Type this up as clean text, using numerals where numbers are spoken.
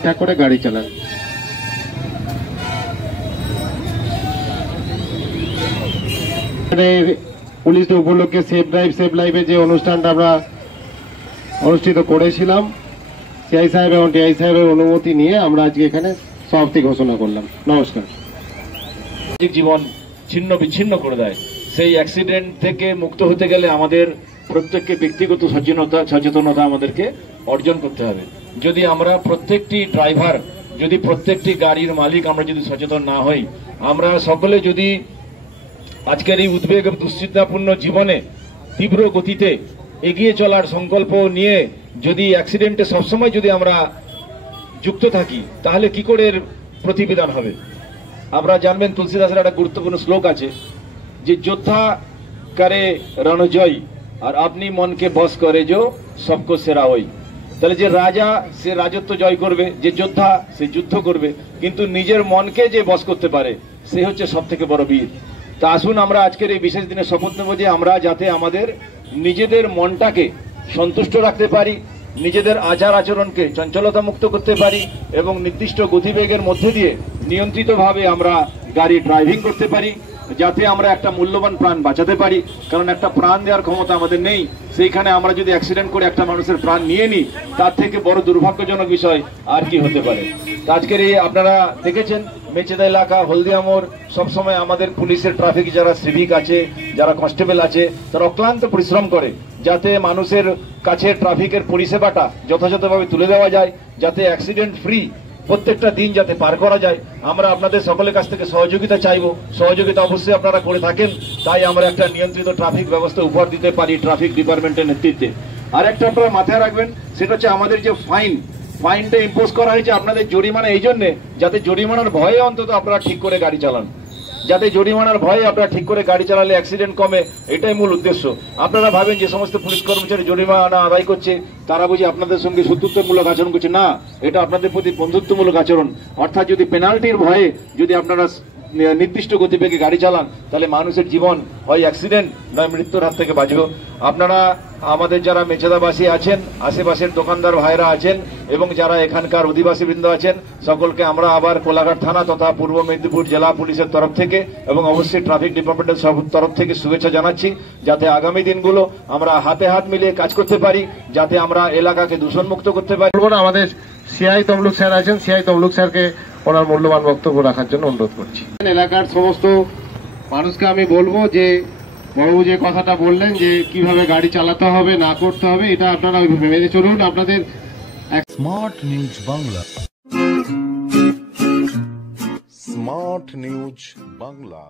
ঠিকঠাক করে গাড়ি চালান। পুলিশ উপলক্ষে সেফ ড্রাইভ সেফ লাইফে যে অনুষ্ঠানটা আমরা অনুষ্ঠিত করেছিলাম, সিআই সাহেব এবং টিআই সাহেবের অনুমতি নিয়ে আমরা আজকে এখানে সমাপ্তি ঘোষণা করলাম। নমস্কার। জীবন ছিন্ন বিচ্ছিন্ন করে দেয়, সেই অ্যাক্সিডেন্ট থেকে মুক্ত হতে গেলে আমাদের প্রত্যেককে ব্যক্তিগত সচেতনতা আমাদেরকে অর্জন করতে হবে। যদি আমরা প্রত্যেকটি ড্রাইভার, যদি প্রত্যেকটি গাড়ির মালিক আমরা যদি সচেতন না হই, আমরা সকলে যদি আজকের এই উদ্বেগ এবং দুশ্চিন্তাপূর্ণ জীবনে তীব্র গতিতে এগিয়ে চলার সংকল্প নিয়ে যদি অ্যাক্সিডেন্টে সবসময় যদি আমরা যুক্ত থাকি, তাহলে কি করে এর প্রতিবিধান হবে? আমরা জানবেন তুলসীদাসের একটা গুরুত্বপূর্ণ শ্লোক আছে যে যোদ্ধা করে রণজয় আর আপনি মনকে বশ করে যে সবকো সেরা হই। তাহলে যে রাজা সে রাজত্ব জয় করবে, যে যোদ্ধা সে যুদ্ধ করবে, কিন্তু নিজের মনকে যে বশ করতে পারে সে হচ্ছে সব থেকে বড় বীর। তা আসুন আমরা আজকের এই বিশেষ দিনে শপথ নেব যে আমরা যাতে আমাদের নিজেদের মনটাকে সন্তুষ্ট রাখতে পারি, নিজেদের আচার আচরণকে চঞ্চলতা মুক্ত করতে পারি এবং নির্দিষ্ট গতিবেগের মধ্যে দিয়ে নিয়ন্ত্রিতভাবে আমরা গাড়ি ড্রাইভিং করতে পারি, যাতে আমরা একটা মূল্যবান প্রাণ বাঁচাতে পারি। কারণ একটা প্রাণ দেওয়ার ক্ষমতা আমাদের নেই, সেইখানে আমরা যদি অ্যাক্সিডেন্ট করে একটা মানুষের প্রাণ নিয়ে নিই, তার থেকে বড় দুর্ভাগ্যজনক বিষয় আর কি হতে পারে। আজকের এই আপনারা দেখেছেন মেচেদা এলাকা, হলদিয়া মোড়, সবসময় আমাদের পুলিশের ট্রাফিক যারা সিভিক আছে, যারা কনস্টেবল আছে, তারা অক্লান্ত পরিশ্রম করে যাতে মানুষের কাছে ট্রাফিকের পরিষেবাটা যথাযথভাবে তুলে দেওয়া যায়, যাতে অ্যাক্সিডেন্ট ফ্রি প্রত্যেকটা দিন যাতে পার করা যায়। আমরা আপনাদের সকলের কাছ থেকে সহযোগিতা চাইব, সহযোগিতা অবশ্যই আপনারা করে থাকেন, তাই আমরা একটা নিয়ন্ত্রিত ট্রাফিক ব্যবস্থা উপহার দিতে পারি ট্রাফিক ডিপার্টমেন্টের নেতৃত্বে। আর একটা আপনারা মাথায় রাখবেন, সেটা হচ্ছে আমাদের যে ফাইনটা ইম্পোজ করা হয়েছে আপনাদের জরিমানা এই জন্য, যাতে জরিমানার ভয়ে অন্তত আপনারা ঠিক করে গাড়ি চালান, যাতে জরিমানার ভয়ে আপনারা ঠিক করে গাড়ি চালালে অ্যাক্সিডেন্ট কমে, এটাই মূল উদ্দেশ্য। আপনারা ভাবেন যে সমস্ত পুলিশ কর্মচারী জরিমানা আদায় করছে তারা বুঝি আপনাদের সঙ্গে শত্রুতামূলক আচরণ করছে, না, এটা আপনাদের প্রতি বন্ধুত্বমূলক আচরণ। অর্থাৎ যদি পেনাল্টির ভয়ে যদি আপনারা নির্দিষ্ট গতিবেগে গাড়ি চালান, তাহলে মানুষের জীবন হয় অ্যাক্সিডেন্ট নয় মৃত্যুর হাত থেকে বাঁচবে। আপনারা আমাদের যারা মেচেদাবাসী আছেন, আশেপাশের দোকানদার ভাইরা আছেন এবং যারা এখানকার অধিবাসী বৃন্দ আছেন, সকলকে আমরা আবার কোলাঘাট থানা তথা পূর্ব মেদিনীপুর জেলা পুলিশের তরফ থেকে এবং অবশ্যই ট্রাফিক ডিপার্টমেন্টের তরফ থেকে শুভেচ্ছা জানাচ্ছি, যাতে আগামী দিনগুলো আমরা হাতে হাত মিলিয়ে কাজ করতে পারি, যাতে আমরা এলাকাকে দূষণমুক্ত করতে পারি। আমাদের সিআই তমলুক স্যার আছেন, সিআই তমলুক স্যারকে ওনার মূল্যবান বক্তব্য রাখার জন্য অনুরোধ করছি। এলাকার সমস্ত মানুষকে আমি বলবো যে বড়বাবু যে কথাটা বললেন যে কিভাবে গাড়ি চালাতে হবে না করতে হবে, এটা আপনারা মেনে চলুন। আপনাদের smart news Bangla, smart news Bangla.